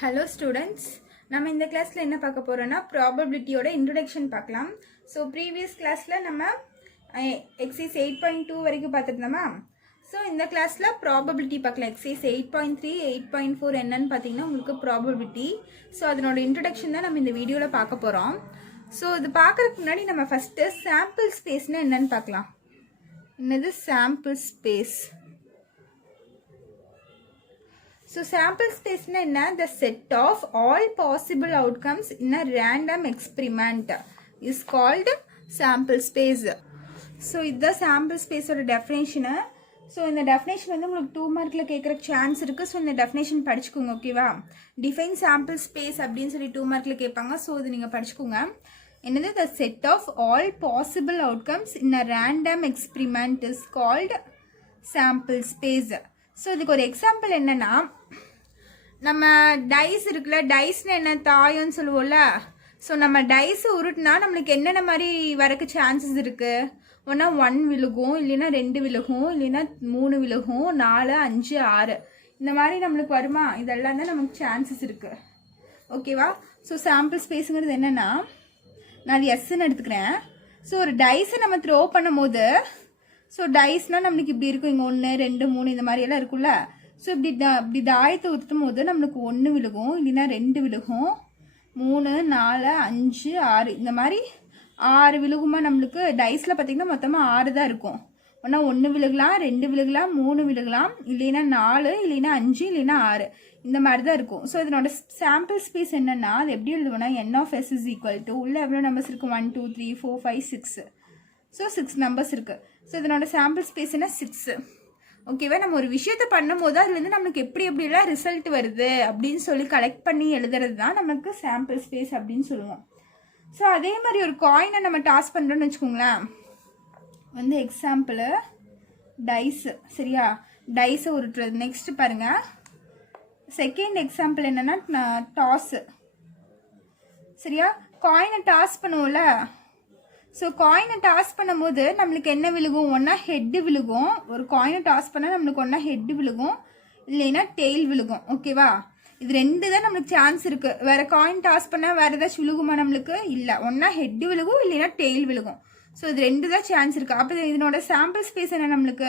Hello students, நம்ம இந்த கிளாஸ்ல என்ன பார்க்க போறோம்னா probabilityயோட இன்ட்ரோடக்ஷன் பார்க்கலாம். So previous classல நம்ம exercise 8.2 வரைக்கும் பார்த்திருந்தோமா. So இந்த கிளாஸ்ல probability பார்க்கலாம். exercise 8.3 8.4 என்னன்னு பாத்தீங்கன்னா உங்களுக்கு probability. So அதனோட இன்ட்ரோடக்ஷன் தான் நம்ம இந்த வீடியோல பார்க்க போறோம். So இது பார்க்கிறதுக்கு முன்னாடி நம்ம ஃபர்ஸ்ட் sample spaceனா என்னன்னு பார்க்கலாம். என்னது sample space? So sample space na enna the set of all possible outcomes in a random experiment is called sample space. So this sample space oda definition. So in the definition வந்து உங்களுக்கு 2 மார்க்ல கேக்குற chance இருக்கு. So இந்த definition படிச்சுக்கோங்க ஓகேவா. Define sample space அப்படினு சொல்லி 2 மார்க்ல கேட்பாங்க. So இது நீங்க படிச்சுக்கோங்க. என்னது the set of all possible outcomes in a random experiment is called sample space. So இதுக்கு ஒரு எக்ஸாம்பிள் என்னன்னா நம்ம டைஸ் இருக்குல்ல டைஸ்னா என்ன தாயம்னு சொல்லுவோம்ல ஸோ நம்ம டைஸ் உருட்டுனா நம்மளுக்கு என்னென்ன மாதிரி வரக்கு சான்சஸ் இருக்கு ஒன்னா 1 விழுகும் இல்லைன்னா 2 விழுகும் இல்லைன்னா 3 விழுகும் 4 5 6 இந்த மாதிரி நம்மளுக்கு வருமா இதெல்லாம் தான் நமக்கு சான்சஸ் இருக்கு ஓகேவா ஸோ சாம்பிள் ஸ்பேஸுங்கிறது என்னன்னா நான் அது எஸ்ன்னு எடுத்துக்கிறேன் ஸோ ஒரு டைஸை நம்ம த்ரோ பண்ணும் போது ஸோ டைஸ்னால் நம்மளுக்கு இப்படி இருக்கும் இங்கே 1 2 3 இந்த மாதிரி எல்லாம் இருக்குல்ல ஸோ இப்படி தாயத்தை ஊற்றும் போது நம்மளுக்கு 1 விழுகும் இல்லைன்னா 2 விழுகும் 3 4 5 6 இந்த மாதிரி 6 விழுகுமா நம்மளுக்கு டைஸில் பார்த்தீங்கன்னா மொத்தமாக 6 தான் இருக்கும் ஒன்றா 1 விழுகலாம் 2 விழுகலாம் 3 விழுகலாம் இல்லைன்னா 4 இல்லைன்னா 5 இல்லைன்னா 6 இந்த மாதிரி தான் இருக்கும் ஸோ இதனோட சாம்பிள் ஸ்பேஸ் என்னன்னா அது எப்படி எழுதுவோம்னா n of s is equal to உள்ள எவ்வளோ நம்பர்ஸ் இருக்கு 1 2 3 4 5 6 ஸோ 6 நம்பர்ஸ் இருக்கு ஸோ இதனோட சாம்பிள் ஸ்பேஸ் என்ன 6 ஓகேவா நம்ம ஒரு விஷயத்தை பண்ணும் போது அதுலேருந்து நம்மளுக்கு எப்படிலாம் ரிசல்ட் வருது அப்படின்னு சொல்லி கலெக்ட் பண்ணி எழுதுறது தான் நமக்கு சாம்பிள் ஸ்பேஸ் அப்படின்னு சொல்லுவோம் ஸோ அதே மாதிரி ஒரு காயினை நம்ம டாஸ் பண்ணுறோன்னு வச்சுக்கோங்களேன் வந்து எக்ஸாம்பிள் டைஸ் சரியா டைஸை உருட்டுறது நெக்ஸ்ட் பாருங்க செகண்ட் எக்ஸாம்பிள் என்னன்னா டாஸு சரியா காயினை டாஸ் பண்ணுவோம்ல ஸோ காயினை டாஸ் பண்ணும்போது நம்மளுக்கு என்ன விழுகும் ஒன்றா ஹெட்டு விழுகும் ஒரு காயினை டாஸ் பண்ணால் நம்மளுக்கு ஒன்றா ஹெட்டு விழுகும் இல்லைன்னா டெய்ல் விழுகும் ஓகேவா இது 2 தான் நம்மளுக்கு சான்ஸ் இருக்குது வேறு காயின் டாஸ் பண்ணால் வேறு ஏதாச்சும் விழுகுமா நம்மளுக்கு இல்லை ஒன்றா ஹெட்டு விழுகும் இல்லைன்னா டெய்ல் விழுகும் ஸோ இது 2 தான் சான்ஸ் இருக்குது அப்போ இதனோட சாம்பிள் ஸ்பேஸ் என்ன நம்மளுக்கு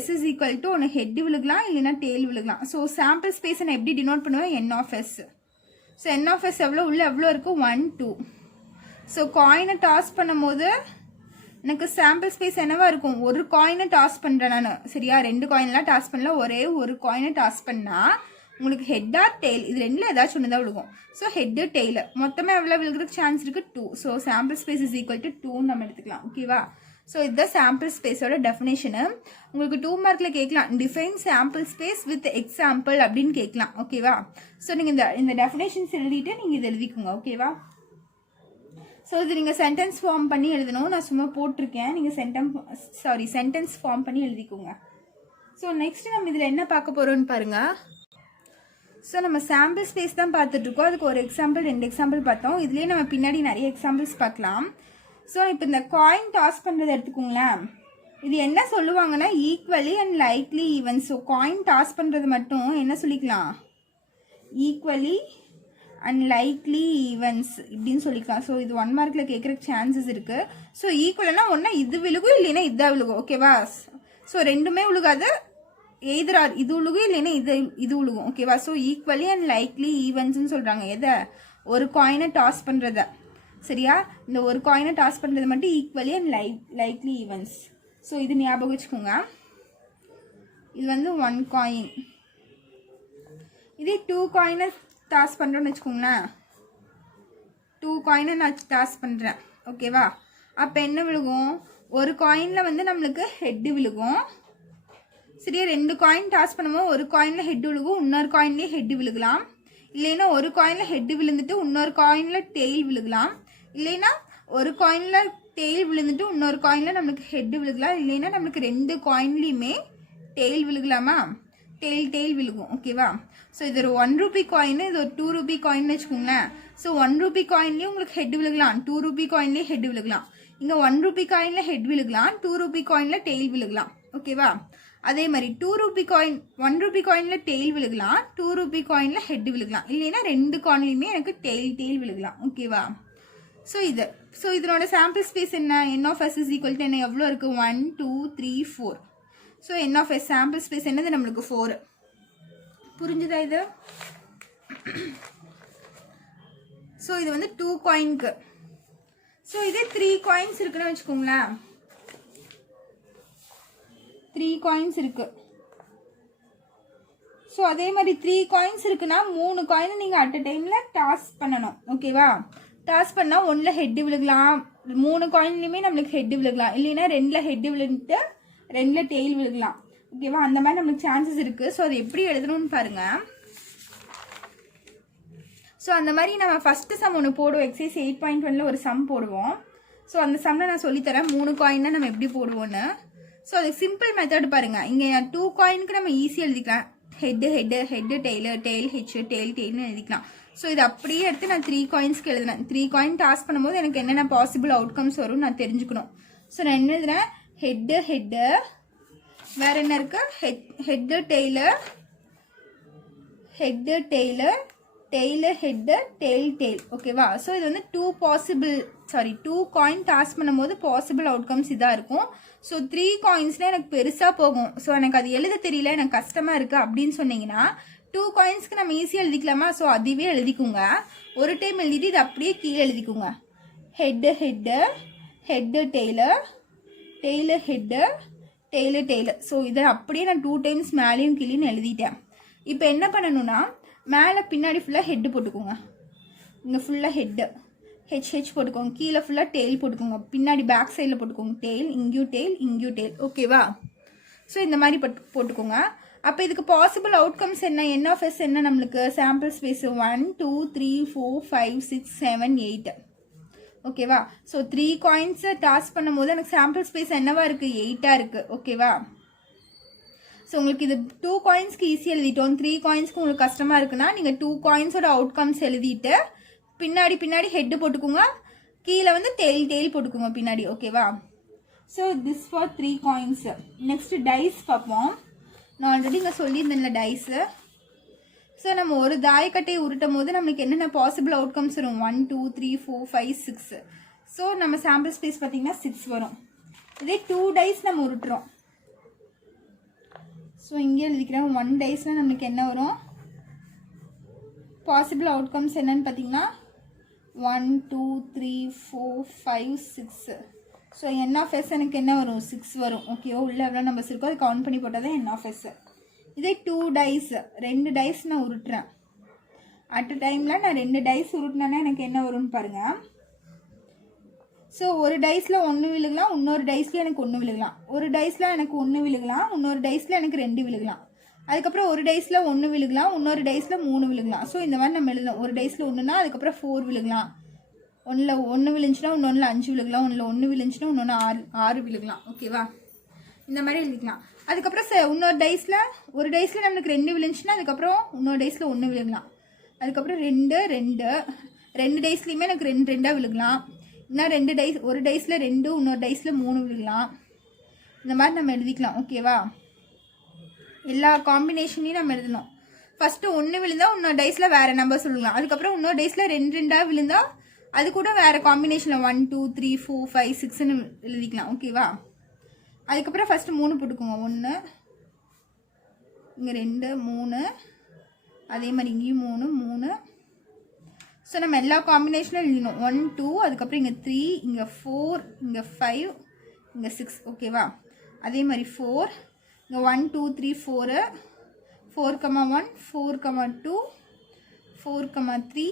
எஸ் இஸ் ஈக்குவல் டு ஒன்று ஹெட்டு விழுகலாம் இல்லைன்னா டெய்ல் விழுகலாம் ஸோ சாம்பிள் ஸ்பேஸை நான் எப்படி டினோட் பண்ணுவேன் n of s so n of s எவ்வளோ உள்ள எவ்வளோ இருக்கும் 1 2 ஸோ காயினை டாஸ் பண்ணும் போது எனக்கு சாம்பிள் ஸ்பேஸ் என்னவா இருக்கும் ஒரு காயினை டாஸ் பண்ணுறேன் நான் சரியா 2 காயின்லாம் டாஸ் பண்ணல ஒரே ஒரு காயினை டாஸ் பண்ணால் உங்களுக்கு ஹெட்டா டெய்ல் இது 2ல் ஏதாச்சும் ஒன்று தான் விழுகும் ஸோ ஹெட்டு டெய்லு மொத்தமாக எவ்வளோ விழுகிறதுக்கு சான்ஸ் இருக்குது 2 so sample space is equal to 2 நம்ம எடுத்துக்கலாம் ஓகேவா ஸோ இதுதான் சாம்பிள் ஸ்பேஸோட டெஃபினேஷனு உங்களுக்கு 2 மார்க்கில் கேட்கலாம் define sample space with example அப்படின்னு கேட்கலாம் ஓகேவா ஸோ நீங்கள் இந்த டெஃபினேஷன்ஸ் எழுதிட்டு நீங்கள் இதை எழுதிக்கோங்க ஓகேவா ஸோ இது நீங்கள் சென்டென்ஸ் ஃபார்ம் பண்ணி எழுதணும் நான் சும்மா போட்டிருக்கேன் நீங்கள் சென்டென்ஸ் ஃபார்ம் பண்ணி எழுதிக்கோங்க ஸோ நெக்ஸ்ட் நம்ம இதில் என்ன பார்க்க போகிறோம்னு பாருங்கள் ஸோ நம்ம சாம்பிள் ஸ்பேஸ் தான் பார்த்துட்ருக்கோம் அதுக்கு ஒரு எக்ஸாம்பிள் 2 எக்ஸாம்பிள் பார்த்தோம் இதுலேயே நம்ம பின்னாடி நிறைய எக்ஸாம்பிள்ஸ் பார்க்கலாம் ஸோ இப்போ இந்த காயின் டாஸ் பண்ணுறதை எடுத்துக்கோங்களேன் இது என்ன சொல்லுவாங்கன்னா equally and likely even so coin toss பண்ணுறது மட்டும் என்ன சொல்லிக்கலாம் ஈக்குவலி அண்ட் லைக்லி ஈவென்ட்ஸ் இப்படின்னு சொல்லிக்கலாம் ஸோ இது 1 மார்க்கில் கேட்குறக்கு சான்சஸ் இருக்குது ஸோ ஈக்குவல்னா ஒன்றா இது விழுகும் இல்லைன்னா இதான் விழுகும் ஓகேவா ஸோ 2மே விழுகாது எய்தரார் இது விழுகும் இல்லைன்னா இது விழுகும் ஓகேவா ஸோ ஈக்குவலி அண்ட் லைக்லி ஈவென்ட்ஸ்னு சொல்கிறாங்க எதை ஒரு காயினை டாஸ் பண்ணுறத சரியா இந்த ஒரு காயினை டாஸ் பண்ணுறது மட்டும் equally and likely events so இது ஞாபகம் வச்சுக்கோங்க இது வந்து 1 காயின் இதே 2 காயினை டாஸ் பண்ணுறோன்னு வச்சுக்கோங்களேன் 2 காயினை நான் டாஸ் பண்ணுறேன் ஓகேவா அப்போ என்ன விழுகும் ஒரு காயினில் வந்து நம்மளுக்கு ஹெட்டு விழுகும் சரியா 2 காயின் டாஸ் பண்ணும்போது ஒரு காயினில் ஹெட்டு விழுகும் இன்னொரு காயின்லேயே ஹெட்டு விழுகலாம் இல்லைன்னா ஒரு காயினில் ஹெட்டு விழுந்துட்டு இன்னொரு காயினில் டெய்ல் விழுகலாம் இல்லைன்னா ஒரு காயினில் டெய்ல் விழுந்துட்டு இன்னொரு காயினில் நம்மளுக்கு ஹெட்டு விழுகலாம் இல்லைன்னா நம்மளுக்கு 2 காயின்லேயுமே டெய்ல் விழுகலாமா டெய்ல் விழுகும் ஓகேவா ஸோ இது ஒரு 1 ரூபி காயின் இது ஒரு 2 ரூபி காயின் வச்சுக்கோங்களேன் ஸோ 1 ரூபி காயின்லேயும் உங்களுக்கு ஹெட் விழுகலாம் 2 ரூபி காயின்லேயே ஹெட் விழுகலாம் இங்கே 1 ரூபி காயினில் ஹெட் விழுகலாம் 2 ரூபி காயினில் டெய்ல் விழுகலாம் ஓகேவா அதே மாதிரி 2 ரூபி காயின் 1 ரூபி காயினில் டெய்ல் விழுகலாம், 2 ரூபி காயினில் ஹெட் விழுகலாம், இல்லைன்னா ரெண்டு காயின்லையுமே எனக்கு டெய்ல் விழுகலாம். ஓகேவா? ஸோ இதனோட சாம்பிள் ஸ்பேஸ் என்ன? n of s is equal to என்ன எவ்வளோ இருக்குது? 1 2 3 4. So n of s sample space என்னது நம்மளுக்கு 4. புரிஞ்சுதா இது? ஸோ இது வந்து 2 காயினுக்கு. ஸோ இதே 3 காயின்ஸ் இருக்குன்னு வச்சுக்கோங்களேன். 3 காயின்ஸ் இருக்கு. ஸோ அதே மாதிரி 3 காயின்ஸ் இருக்குன்னா 3 காயினை நீங்கள் அட் அ டைமில் டாஸ் பண்ணணும். ஓகேவா? டாஸ் பண்ணால் 1ல் ஹெட்டு விழுகலாம், 3 காயின்லையுமே நம்மளுக்கு ஹெட்டு விழுகலாம், இல்லைன்னா 2ல் ஹெட்டு விழுந்துட்டு 2ல் டெய்ல் விழுகலாம். ஓகேவா? அந்த மாதிரி நம்மளுக்கு சான்சஸ் இருக்குது. ஸோ அது எப்படி எழுதணும்னு பாருங்கள். ஸோ அந்த மாதிரி நம்ம ஃபஸ்ட்டு சம் ஒன்று போடுவோம். எக்ஸைஸ் 8.1ல் ஒரு சம் போடுவோம். ஸோ அந்த சம்மில் நான் சொல்லித்தரேன் 3 காயின்னா நம்ம எப்படி போடுவோன்னு. ஸோ அதுக்கு சிம்பிள் மெத்தட் பாருங்கள். இங்கே 2 காயினுக்கு நம்ம ஈஸியாக எழுதிக்கலாம். ஹெட்டு டெய்ல் ஹெச் டெய்ல்னு எழுதிக்கலாம். ஸோ இது அப்படியே எடுத்து நான் 3 காயின்ஸ்க்கு எழுதுனேன். 3 காயின் டாஸ் பண்ணும்போது எனக்கு என்னென்ன பாசிபிள் அவுட்கம்ஸ் வரும்னு நான் தெரிஞ்சுக்கணும். ஸோ நான் என்ன எழுதுறேன்? ஹெட்டு வேறு என்ன இருக்குது? Head tail head tail. ஓகேவா? ஸோ இது வந்து 2 காயின் டாஸ் பண்ணும்போது பாசிபிள் அவுட்கம்ஸ் இதாக இருக்கும். ஸோ 3 காயின்ஸ்னால் எனக்கு பெருசாக போகும். ஸோ எனக்கு அது எழுத தெரியல, எனக்கு கஷ்டமாக இருக்குது அப்படின்னு சொன்னீங்கன்னா 2 காயின்ஸ்க்கு நம்ம ஈஸியாக எழுதிக்கலாமா? ஸோ அதுவே எழுதிக்குங்க. ஒரு டைம் எழுதிட்டு இது அப்படியே கீழே எழுதிக்குங்க. Head tail. ஸோ இதை அப்படியே நான் 2 டைம்ஸ் மேலேயும் கீழேன்னு எழுதிட்டேன். இப்போ என்ன பண்ணணும்னா மேலே பின்னாடி ஃபுல்லாக ஹெட்டு போட்டுக்கோங்க. இங்கே ஃபுல்லாக ஹெச் போட்டுக்கோங்க. கீழே ஃபுல்லாக டெய்ல் போட்டுக்கோங்க. பின்னாடி பேக் சைடில் போட்டுக்கோங்க. டெய்ல் இங்கேயும் டெய்ல். ஓகேவா? ஸோ இந்த மாதிரி போட்டுக்கோங்க. அப்போ இதுக்கு பாசிபிள் அவுட்கம்ஸ் என்ன? n of s என்ன நம்மளுக்கு? Sample space 1 2 3 4 5 6 7 8. ஓகேவா? ஸோ 3 காயின்ஸை டாஸ் பண்ணும்போது எனக்கு சாம்பிள் ஸ்பேஸ் என்னவா இருக்குது? 8ஆக இருக்குது. ஓகேவா? ஸோ உங்களுக்கு இது 2 காயின்ஸ்க்கு ஈஸியாக எழுதிட்டோம். 3 காயின்ஸ்க்கு உங்களுக்கு கஷ்டமாக இருக்குன்னா நீங்கள் 2 காயின்ஸோட அவுட்கம்ஸ் எழுதிட்டு பின்னாடி ஹெட்டு போட்டுக்கோங்க. கீழே வந்து டெய்ல் போட்டுக்கோங்க பின்னாடி. ஓகேவா? So this for 3 coins. Next dice பார்ப்போம். நான் ஆல்ரெடி இங்கே சொல்லியிருந்தேன்ல டைஸு. ஸோ நம்ம ஒரு தாயக்கட்டையை உருட்டும் போது நம்மளுக்கு என்னென்ன பாசிபிள் அவுட்கம்ஸ் வரும்? 1 2 3 4 5 6. ஸோ நம்ம சாம்பிள் ஸ்பேஸ் பார்த்தீங்கன்னா 6 வரும். இதே 2 டைஸ் நம்ம உருட்டுறோம். ஸோ இங்கே எழுதிக்கிறேன் 1 டைஸில் நம்மளுக்கு என்ன வரும்? பாசிபிள் அவுட்கம்ஸ் என்னன்னு பார்த்தீங்கன்னா 1 2 3 4 5 6. ஸோ n of s எனக்கு என்ன வரும்? 6 வரும். ஓகேவா? உள்ளே எவ்வளோ நம்பர்ஸ் இருக்கோ அதை கவுண்ட் பண்ணி போட்டால் தான் n of s. இதே 2 டைஸ் 2 டைஸ் நான் உருட்டுறேன். அட் அ டைமில் நான் 2 டைஸ் உருட்டினேன்னா எனக்கு என்ன வரும்னு பாருங்கள். ஸோ ஒரு டைஸில் 1 விழுகலாம், இன்னொரு டைஸில் எனக்கு 1 விழுகலாம். ஒரு டைஸில் எனக்கு 1 விழுகலாம், இன்னொரு டைஸில் எனக்கு 2 விழுகலாம். அதுக்கப்புறம் ஒரு டைஸில் 1 விழுகலாம், இன்னொரு டைஸில் 3 விழுகலாம். ஸோ இந்த மாதிரி நம்ம எழுதலாம். ஒரு டைஸில் 1னா அதுக்கப்புறம் 4 விழுகலாம். 1 விழுந்துச்சுன்னா இன்னொன்றில் 5 விழுகலாம், 1 விழுந்துச்சுன்னா இன்னொன்று 6 விழுகலாம். ஓகேவா? இந்த மாதிரி எழுதிக்கலாம். அதுக்கப்புறம் இன்னொரு டைஸில் ஒரு டைஸில் நம்மளுக்கு 2 விழுந்துச்சுன்னா அதுக்கப்புறம் இன்னொரு டைஸில் 1 விழுகலாம். அதுக்கப்புறம் 2 டைஸ்லையுமே எனக்கு 2 விழுகலாம். இன்னும் 2 டைஸ், ஒரு டைஸில் 2, இன்னொரு டைஸில் 3 விழுகலாம். இந்த மாதிரி நம்ம எழுதிக்கலாம். ஓகேவா? எல்லா காம்பினேஷனையும் நம்ம எழுதணும். ஃபஸ்ட்டு 1 விழுந்தால் இன்னொரு டைஸில் வேறு நம்பர் சொல்லலாம். அதுக்கப்புறம் இன்னொரு டைஸில் 2 விழுந்தால் அது கூட வேறு காம்பினேஷனில் 1 2 3 4 5 6ன்னு எழுதிக்கலாம். ஓகேவா? அதுக்கப்புறம் ஃபஸ்ட்டு 3 போட்டுக்கோங்க. 1 இங்கே 2 3, அதே மாதிரி இங்கேயும் 3. ஸோ நம்ம எல்லா காம்பினேஷனும் எழுதணும். 1 2, அதுக்கப்புறம் இங்கே 3, இங்கே 4, இங்கே 5, இங்கே 6. ஓகேவா? அதே மாதிரி 4, இங்கே 1 2 3 4, 4,1 4,2 4,3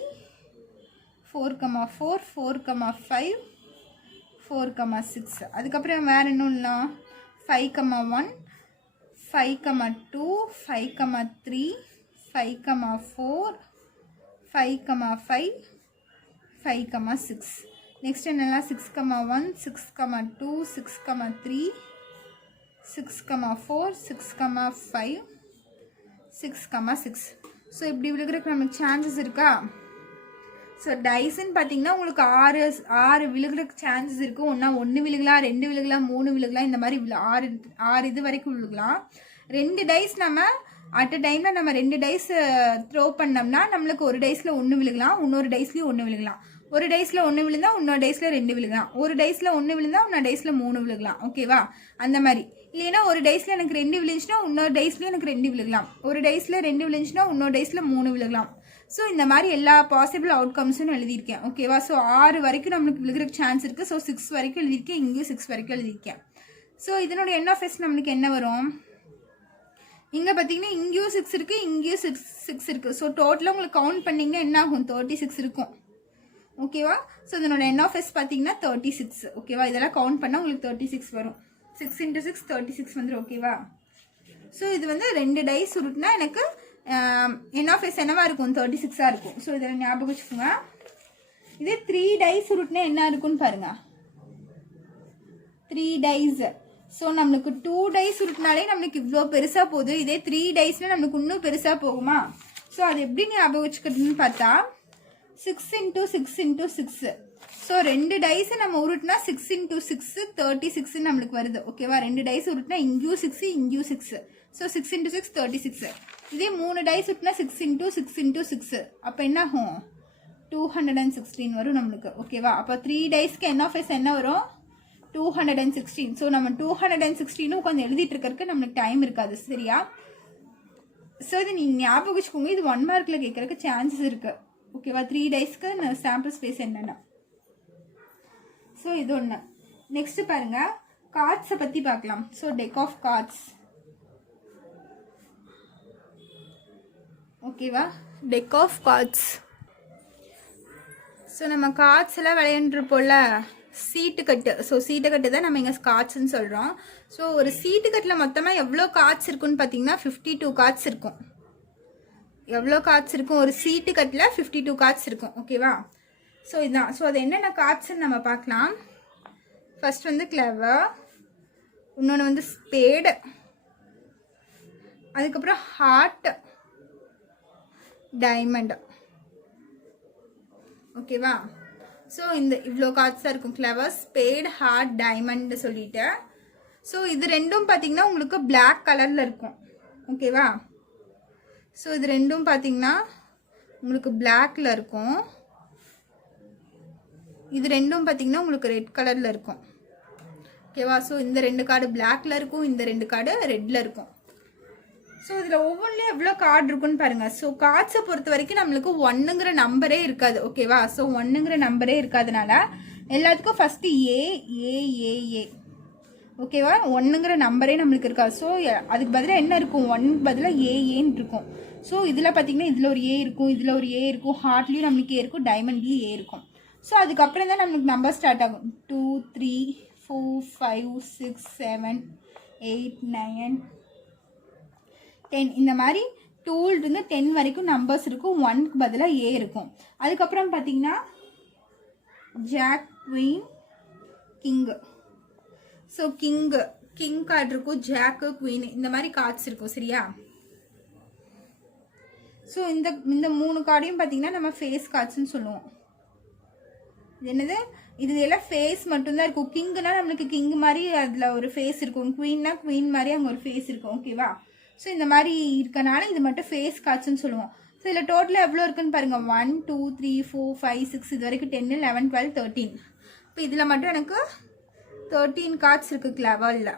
4,4 4,5 4,6. அதுக்கப்புறம் வேறு இன்னும் இல்லை. 5,1 5,2 5,3 5,4 5,5 5,6. நெக்ஸ்ட் என்னெல்லாம்? 6,1 6,2 6,3 6,4 6,5 6,6. ஸோ இப்படி விழுகிறதுக்கு நமக்கு சான்சஸ் இருக்கா? ஸோ டைஸ்ன்னு பார்த்தீங்கன்னா உங்களுக்கு ஆறு விழுகிறதுக்கு சான்சஸ் இருக்கும். ஒன்று விழுகலாம், 2 விழுகலாம், 3 விழுகலாம், இந்த மாதிரி ஆறு இது வரைக்கும் விழுகலாம். 2 டைஸ் நம்ம அட் அ டைமில் நம்ம 2 டைஸ் த்ரோ பண்ணோம்னா நம்மளுக்கு ஒரு டைஸில் 1 விழுகலாம், இன்னொரு டைஸ்லேயும் 1 விழுகலாம். ஒரு டைஸில் 1 விழுந்தா இன்னொரு டைஸில் 2 விழுகலாம். ஒரு டைஸில் 1 விழுந்தா இன்னொரு டைஸில் 3 விழுகலாம். ஓகேவா? அந்த மாதிரி. இல்லைன்னா ஒரு டைஸில் எனக்கு 2 விழுந்துச்சுன்னா இன்னொரு டைஸ்லேயும் எனக்கு 2 விழுகலாம். ஒரு டைஸில் 2 விழுந்துச்சுன்னா இன்னொரு டைஸில் 3 விழுகலாம். ஸோ இந்த மாதிரி எல்லா பாசிபிள் அவுட்கம்ஸும் எழுதியிருக்கேன். ஓகேவா? ஸோ 6 வரைக்கும் நம்மளுக்கு விழுகிறதுக்கு சான்ஸ் இருக்குது. ஸோ 6 வரைக்கும் எழுதியிருக்கேன், இங்கேயும் 6 வரைக்கும் எழுதியிருக்கேன். ஸோ இதனோட NF நம்மளுக்கு என்ன வரும்? இங்கே பார்த்தீங்கன்னா இங்கேயும் 6 இருக்குது, இங்கேயும் 6 இருக்குது. ஸோ டோட்டலாக உங்களுக்கு கவுண்ட் பண்ணிங்கன்னா என்ன ஆகும்? 36 இருக்கும். ஓகேவா? ஸோ இதனோட NF பார்த்தீங்கன்னா 36. ஓகேவா? இதெல்லாம் கவுண்ட் பண்ணால் உங்களுக்கு 36 வரும். 6 × 6 36 வந்துடும். ஓகேவா? ஸோ இது வந்து 2 டைஸ் உருட்டுனா எனக்கு NF என்னவா இருக்கும்? 36 இருக்கும். ஸோ இதில் ஞாபகம் வச்சுக்கோங்க. இதே 3 டைஸ் உருட்டுனா என்ன இருக்குன்னு பாருங்க. 3 டைஸ். ஸோ நம்மளுக்கு 2 டைஸ் உருட்டினாலே நம்மளுக்கு இவ்வளோ பெருசாக போகுது. இதே 3 டைஸ்னால் நம்மளுக்கு இன்னும் பெருசாக போகுமா? ஸோ அது எப்படி ஞாபகம் வச்சுக்கிறதுன்னு பார்த்தா 6 × 6 × 6. ஸோ 2 டைஸ் நம்ம உருட்டினா 6 × 6 36 நம்மளுக்கு வருது. ஓகேவா? 2 டைஸ் உருட்டினா இங்கேயும் 6 இங்கேயும் 6. ஸோ 6 × 6 36. இதே 3 டைஸ் உருட்டினா 6 × 6 × 6. அப்போ என்ன ஆகும்? 216 வரும் நம்மளுக்கு. ஓகேவா? அப்போ 3 டைஸ்க்கு NF என்ன வரும்? 216. ஸோ நம்ம 216 உட்காந்து எழுதிட்டு இருக்கிறதுக்கு நம்மளுக்கு டைம் இருக்காது. சரியா? ஸோ இது நீங்கள் ஞாபகம் வச்சுக்கோங்க. இது 1 மார்க்கில் கேட்குறதுக்கு சான்சஸ் இருக்குது. ஓகேவா? 3 டைஸ்க்கு சாம்பிள் ஸ்பேஸ் என்னென்ன. ஸோ இது ஒன்று. நெக்ஸ்ட் பாருங்க, கார்ட்ஸை பற்றி பார்க்கலாம். So deck of cards. ஓகேவா? Deck of cards. ஸோ நம்ம கார்ட்ஸ் எல்லாம் விளையாண்டுருப்போம்ல, சீட்டுக்கட்டு. ஸோ சீட்டுக்கட்டு தான் நம்ம இங்கே கார்ட்ஸ்ன்னு சொல்கிறோம். ஸோ ஒரு சீட்டுக்கட்டில் மொத்தமாக எவ்வளோ கார்ட்ஸ் இருக்குன்னு பார்த்தீங்கன்னா 52 கார்ட்ஸ் இருக்கும். எவ்வளோ கார்ட்ஸ் இருக்கும்? ஒரு சீட்டு கட்டில் 52 கார்ட்ஸ் இருக்கும். ஓகேவா? ஸோ இதுதான். ஸோ அது என்னென்ன கார்ட்ஸ்ன்னு நம்ம பார்க்கலாம். ஃபர்ஸ்ட் வந்து கிளவர், இன்னொன்று வந்து ஸ்பேடு, அதுக்கப்புறம் ஹார்ட், டைமண்ட். ஓகேவா? ஸோ இவ்வளோ கார்ட்ஸ் தான் இருக்கும். கிளவர், ஸ்பேட், ஹார்ட், டைமண்ட் சொல்லிட்டு. ஸோ இது ரெண்டும் பார்த்தீங்கன்னா உங்களுக்கு பிளாக் கலரில் இருக்கும். ஓகேவா? ஸோ இது ரெண்டும் பார்த்தீங்கன்னா உங்களுக்கு பிளாக்ல இருக்கும். இது ரெண்டும் பார்த்தீங்கன்னா உங்களுக்கு ரெட் கலரில் இருக்கும். ஓகேவா? ஸோ இந்த 2 கார்டு பிளாக்ல இருக்கும், இந்த 2 கார்டு ரெட்டில் இருக்கும். ஸோ இதில் ஒவ்வொன்றிலையும் எவ்வளோ கார்டு இருக்குன்னு பாருங்கள். ஸோ கார்ட்ஸை பொறுத்த வரைக்கும் நம்மளுக்கு 1ங்கிற நம்பரே இருக்காது. ஓகேவா? ஸோ 1ங்கிற நம்பரே இருக்காதனால எல்லாத்துக்கும் ஃபஸ்ட்டு ஏ. ஓகேவா? 1ங்கிற நம்பரே நம்மளுக்கு இருக்காது. ஸோ அதுக்கு பதிலாக என்ன இருக்கும்? 1 பதிலாக ஏன்னு இருக்கும். ஸோ இதில் பார்த்தீங்கன்னா இதில் ஒரு ஏ இருக்கும், இதில் ஒரு ஏ இருக்கும், ஹார்ட்லேயும் நம்மளுக்கு ஏ இருக்கும், டைமண்ட்லேயும் ஏ இருக்கும். ஸோ அதுக்கப்புறம் தான் நம்மளுக்கு நம்பர் ஸ்டார்ட் ஆகும். 2 3 4 5 6 7 8 9 10. இந்த மாதிரி 2 to 10 வரைக்கும் நம்பர்ஸ் இருக்கும். 1க்கு பதிலாக ஏ இருக்கும். அதுக்கப்புறம் பார்த்தீங்கன்னா jack, queen, king. So king card இருக்கும், ஜாக்கு, குவீன், இந்த மாதிரி கார்ட்ஸ் இருக்கும். சரியா? ஸோ இந்த 3 கார்டையும் பார்த்தீங்கன்னா நம்ம ஃபேஸ் கார்ட்ஸ்ன்னு சொல்லுவோம். என்னது? இது எல்லாம் ஃபேஸ் மட்டும்தான் இருக்கும். கிங்குனா நம்மளுக்கு கிங் மாதிரி அதில் ஒரு ஃபேஸ் இருக்கும், குவீன்னா குவீன் மாதிரி அங்கே ஒரு ஃபேஸ் இருக்கும். ஓகேவா? ஸோ இந்த மாதிரி இருக்கனால இது மட்டும் ஃபேஸ் கார்ட்ஸ்ன்னு சொல்லுவோம். ஸோ இதில் டோட்டலாக எவ்வளோ இருக்குன்னு பாருங்கள். 1 2 3 4 5 6 இது வரைக்கும் 10 11 12 13. இப்போ இதில் மட்டும் எனக்கு 13 கார்ட்ஸ் இருக்குது கிளவரில்.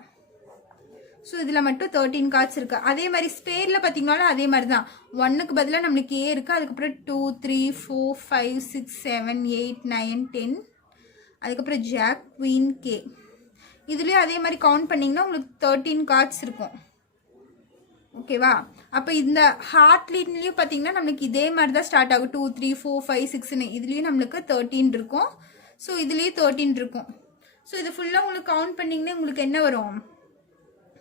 ஸோ இதில் மட்டும் 13 கார்ட்ஸ் இருக்குது. அதே மாதிரி ஸ்பேரில் பார்த்தீங்கன்னாலும் அதே மாதிரி தான். 1க்கு பதிலாக நம்மளுக்கு ஏ இருக்குது, அதுக்கப்புறம் 2 3 4 5 6 7 8 9 10, அதுக்கப்புறம் ஜாக், குவீன், கே. இதுலேயும் அதே மாதிரி கவுண்ட் பண்ணிங்கன்னா உங்களுக்கு 13 கார்ட்ஸ் இருக்கும். ஓகேவா? அப்போ இந்த ஹார்ட்லேயும் பார்த்தீங்கன்னா நம்மளுக்கு இதே மாதிரி தான் ஸ்டார்ட் ஆகும். 2 3 4 5 6ன்னு இதுலேயும் நம்மளுக்கு 13 இருக்கும். ஸோ இதுலேயும் 13 இருக்கும். ஸோ இது ஃபுல்லாக உங்களுக்கு கவுண்ட் பண்ணிங்கன்னா உங்களுக்கு என்ன வரும்?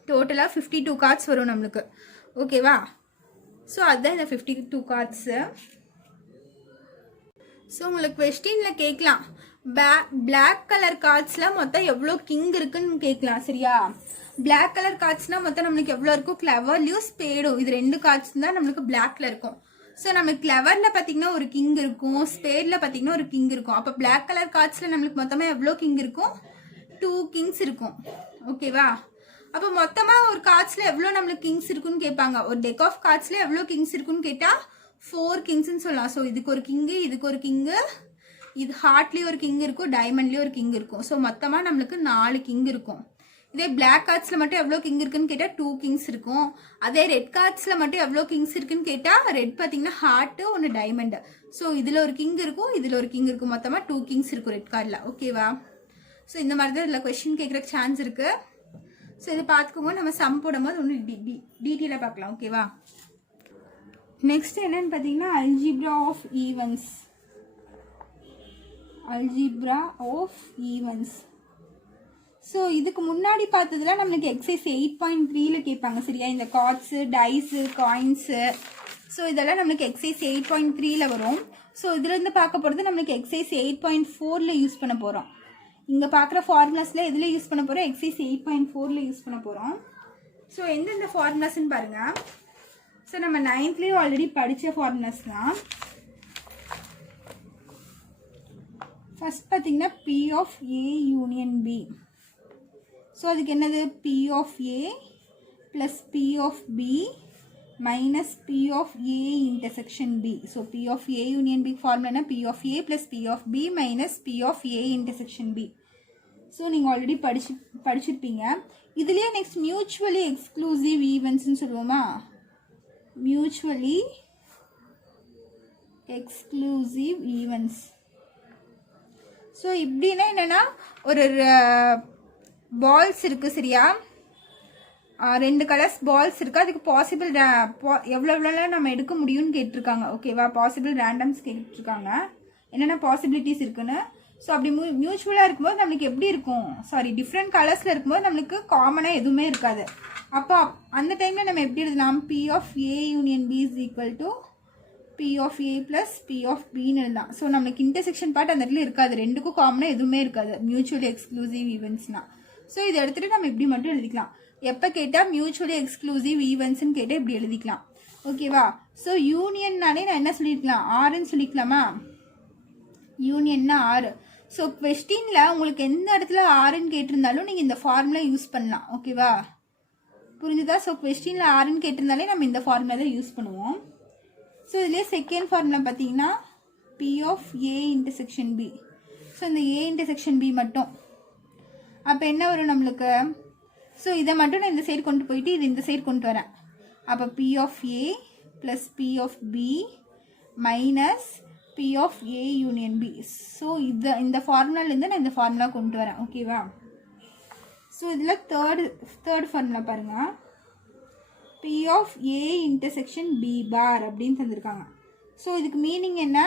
டோட்டலாக 52 கார்ட்ஸ் வரும் நம்மளுக்கு. ஓகேவா? ஸோ அதுதான் இந்த 52 கார்ட்ஸு. ஸோ உங்களுக்கு கொஸ்டினில் கேட்கலாம், பிளாக் கலர் கார்ட்ஸில் மொத்தம் எவ்வளோ கிங் இருக்குன்னு கேட்கலாம். சரியா? பிளாக் கலர் கார்ட்ஸ்னால் மொத்தம் நம்மளுக்கு எவ்வளோ இருக்கும்? கிளவர்லையும் ஸ்பேடும், இது 2 கார்ட்ஸ் தான் நம்மளுக்கு பிளாக்ல இருக்கும். ஸோ நம்மளுக்கு கிளவரில் பார்த்தீங்கன்னா ஒரு கிங் இருக்கும், ஸ்பேடில் பார்த்தீங்கன்னா ஒரு கிங் இருக்கும். அப்போ பிளாக் கலர் கார்ட்ஸில் நம்மளுக்கு மொத்தமாக எவ்வளோ கிங் இருக்கும்? 2 கிங்ஸ் இருக்கும். ஓகேவா? அப்போ மொத்தமாக ஒரு கார்ட்ஸில் எவ்வளோ நம்மளுக்கு கிங்ஸ் இருக்குன்னு கேட்பாங்க. ஒரு டெக் ஆஃப் கார்ட்ஸில் எவ்வளோ கிங்ஸ் இருக்குன்னு கேட்டால் 4 கிங்ஸ்ன்னு சொல்லலாம். ஸோ இதுக்கு ஒரு கிங்கு, இதுக்கு ஒரு கிங்கு, இது ஹார்ட்லேயும் ஒரு கிங் இருக்கும், டைமண்ட்லேயும் ஒரு கிங் இருக்கும். ஸோ மொத்தமாக நம்மளுக்கு 4 கிங் இருக்கும். இதே பிளாக் கார்ட்ஸில் மட்டும் எவ்வளோ கிங் இருக்குன்னு கேட்டால் 2 கிங்ஸ் இருக்கும். அதே ரெட் கார்ட்ஸில் மட்டும் எவ்வளோ கிங்ஸ் இருக்குன்னு கேட்டால் ரெட் பார்த்தீங்கன்னா ஹார்ட்டு, ஒன்று டைமண்டு. ஸோ இதில் ஒரு கிங் இருக்கும், இதில் ஒரு கிங் இருக்கும். மொத்தமாக 2 கிங்ஸ் இருக்கும் ரெட் கார்டில். ஓகேவா? ஸோ இந்த மாதிரி தான் இதில் கொஸ்டின் கேட்குறக்கு சான்ஸ் இருக்குது. ஸோ இதை பார்த்துக்கோங்க. நம்ம சம் போடும்போது ஒன்று டீட்டெயிலாக பார்க்கலாம். ஓகேவா? நெக்ஸ்ட் என்னன்னு பார்த்தீங்கன்னா algebra of events. Algebra of events. So இதுக்கு முன்னாடி பார்த்ததுல நம்மளுக்கு எக்ஸசைஸ் 8.3ல கேட்பாங்க. சரியா? இந்த கார்ட்ஸு, டைஸு, காயின்ஸு, ஸோ இதெல்லாம் நம்மளுக்கு எக்ஸசைஸ் 8.3ல வரும். ஸோ இதுலேருந்து பார்க்க போகிறது நம்மளுக்கு எக்ஸசைஸ் 8.4ல யூஸ் பண்ண போகிறோம். இங்கே பார்க்குற ஃபார்முலாஸில் எதில் யூஸ் பண்ண போகிறோம்? எக்ஸசைஸ் 8.4ல யூஸ் பண்ண போகிறோம். ஸோ எந்தெந்த ஃபார்முலாஸ்ன்னு பாருங்கள். ஸோ நம்ம 9th ஆல்ரெடி படித்த ஃபார்முலாஸ் தான். ஃபர்ஸ்ட் பார்த்தீங்கன்னா P of A union B. So அதுக்கு என்னது? P of A plus P of B minus P of A intersection B. So P of A union B formula P of A plus P of B minus P of A intersection B. So நீங்கள் already படிச்சிருப்பீங்க. இதுலேயே next mutually exclusive ஈவெண்ட்ஸ்ன்னு சொல்லுவோமா? Mutually exclusive events. So இப்படின்னா என்னென்னா ஒரு balls இருக்குது. சரியா? 2 colours balls இருக்குது. அதுக்கு பாசிபிள் எவ்வளோலாம் நம்ம எடுக்க முடியும்னு கேட்டிருக்காங்க. ஓகேவா? பாசிபிள் ரேண்டம்ஸ் கேட்டிருக்காங்க, என்னென்ன பாசிபிலிட்டிஸ் இருக்குன்னு. ஸோ அப்படி மியூச்சுவலாக இருக்கும்போது நம்மளுக்கு எப்படி இருக்கும்? சாரி, டிஃப்ரெண்ட் கலர்ஸில் இருக்கும்போது நம்மளுக்கு காமனாக எதுவுமே இருக்காது. அப்போ அந்த டைமில் நம்ம எப்படி எழுதலாம்? P of A union B is equal to P of A plus P of Bன்னு எழுதலாம். ஸோ நம்மளுக்கு இன்டர்செக்ஷன் பார்ட் அந்த இடத்துல இருக்காது. ரெண்டுக்கும் காமனாக எதுவுமே இருக்காது மியூச்சுவலி எக்ஸ்க்ளூசிவ் ஈவெண்ட்ஸ்னால். ஸோ இதை எடுத்துகிட்டு நம்ம இப்படி மட்டும் எழுதிக்கலாம். எப்போ கேட்டால் மியூச்சுவலி எக்ஸ்க்ளூசிவ் ஈவெண்ட்ஸ்ன்னு கேட்டால் இப்படி எழுதிக்கலாம். ஓகேவா? ஸோ யூனியன்னாலே நான் என்ன சொல்லியிருக்கலாம்? ஆறுன்னு சொல்லிக்கலாமா? யூனியன்னா 6. ஸோ கொஸ்டினில் உங்களுக்கு எந்த இடத்துல 6ன்னு கேட்டிருந்தாலும் நீங்கள் இந்த ஃபார்முலா யூஸ் பண்ணலாம். ஓகேவா? புரிஞ்சுதா? ஸோ கொஸ்டினில் 6ன்னு கேட்டிருந்தாலே நம்ம இந்த ஃபார்முலா தான் யூஸ் பண்ணுவோம். ஸோ இதுலேயே செகண்ட் ஃபார்முலா பார்த்தீங்கன்னா P of A intersection B. So இந்த A intersection B மட்டும் அப்போ என்ன வரும் நம்மளுக்கு? ஸோ இதை மட்டும் நான் இந்த சைடு கொண்டு போயிட்டு இது இந்த சைடு கொண்டு வரேன். அப்போ P of A plus P of B minus P of A union B. So இந்த ஃபார்முலாலேருந்து நான் இந்த ஃபார்முலா கொண்டு வரேன். ஓகேவா? ஸோ இதில் தேர்ட் ஃபார்முலா பாருங்கள். P of A intersection B bar அப்படின்னு தந்திருக்காங்க. ஸோ இதுக்கு மீனிங் என்ன?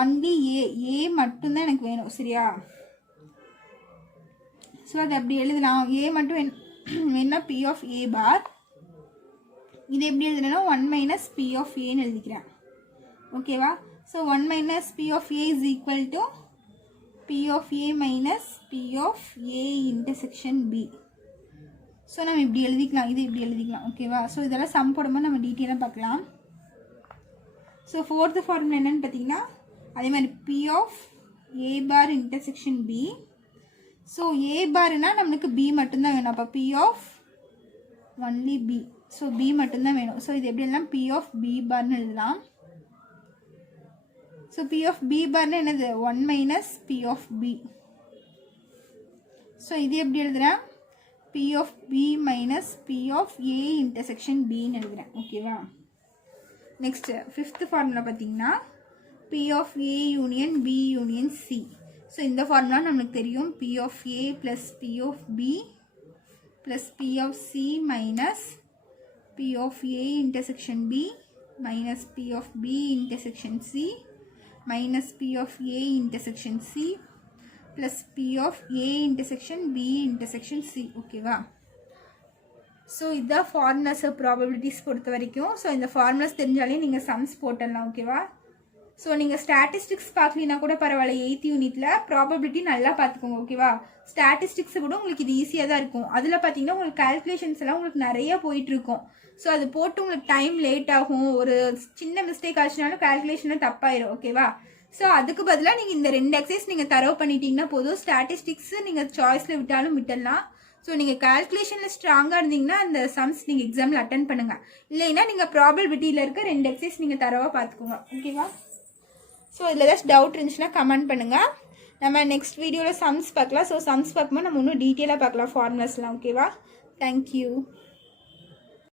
ஒன்லி A மட்டும்தான் எனக்கு வேணும். சரியா? ஸோ அது அப்படி எழுதலாம். A மட்டும் என்ன? P of A bar. இது எப்படி எழுதுனா 1 minus P of Aன்னு எழுதிக்கிறேன். ஓகேவா? So 1 minus P of A is equal to P of A minus P of A intersection B. So நம்ம இப்படி எழுதிக்கலாம், இது இப்படி எழுதிக்கலாம். ஓகேவா? ஸோ இதெல்லாம் சம் போடும்போது நம்ம டீட்டெயிலாக பார்க்கலாம். ஸோ ஃபோர்த்து ஃபார்முலா என்னென்னு பார்த்தீங்கன்னா அதே மாதிரி P of A bar intersection B. So A barனா நம்மளுக்கு B மட்டும்தான் வேணும். அப்போ P of only B. So B மட்டும்தான் வேணும். ஸோ இது எப்படி எழுதலாம்? P of B barன்னு எழுதலாம். ஸோ P of B barன்னு என்னது? 1 minus P of B. So இது எப்படி எழுதுகிறேன்? P of B minus P of A intersection Bன்னு எழுதுகிறேன். ஓகேவா? நெக்ஸ்ட் ஃபிஃப்த் ஃபார்முலா பார்த்தீங்கன்னா P of A union B union C. So இந்த formula நம்மளுக்கு தெரியும். P of A plus P of B plus P of C minus P of A intersection B minus P of B intersection C minus P of A intersection C plus P of A intersection B intersection C. ஓகேவா? So இதுதான் formulas probabilities பொறுத்த வரைக்கும். So இந்த formulas தெரிஞ்சாலே நீங்கள் sums போட்டுடலாம். ஓகேவா? So நீங்கள் ஸ்டாட்டிஸ்டிக்ஸ் பார்க்கலினா கூட பரவாயில்ல, 8th யூனிட்டில் ப்ராபபிலிட்டி நல்லா பார்த்துக்கோங்க. ஓகேவா? ஸ்டாட்டிஸ்டிக்ஸ் கூட உங்களுக்கு இது ஈஸியாக தான் இருக்கும். அதில் பார்த்தீங்கன்னா உங்களுக்கு கால்குலேஷன்ஸ் எல்லாம் உங்களுக்கு நிறைய போயிட்டுருக்கும். ஸோ அது போட்டு உங்களுக்கு டைம் லேட் ஆகும். ஒரு சின்ன மிஸ்டேக் ஆச்சுனாலும் கால்குலேஷனில் தப்பாயிரும். ஓகேவா? ஸோ அதுக்கு பதிலாக நீங்கள் இந்த 2 எக்ஸசைஸ் நீங்கள் தரவு பண்ணிட்டீங்கன்னா போதும். ஸ்டாட்டிஸ்டிக்ஸ் நீங்கள் சாய்ஸில் விட்டாலும் விட்டுடலாம். ஸோ நீங்கள் கால்குலேஷனில் ஸ்ட்ராங்காக இருந்தீங்கன்னா அந்த சம்ஸ் நீங்கள் எக்ஸாமில் அட்டன் பண்ணுங்கள். இல்லைன்னா நீங்கள் ப்ராபபிலிட்டியில் இருக்க 2 எக்ஸசைஸ் நீங்கள் தரவாக பார்த்துக்கோங்க. ஓகேவா? ஸோ இதில் ஏதாச்சும் டவுட் இருந்துச்சுன்னா கமெண்ட் பண்ணுங்கள். நம்ம நெக்ஸ்ட் வீடியோவில் சம்ஸ் பார்க்கலாம். ஸோ சம்ஸ் பார்க்கும்போது நம்ம இன்னும் டீட்டெயிலாக பார்க்கலாம் ஃபார்முலாஸ்லாம். ஓகேவா? தேங்க்யூ.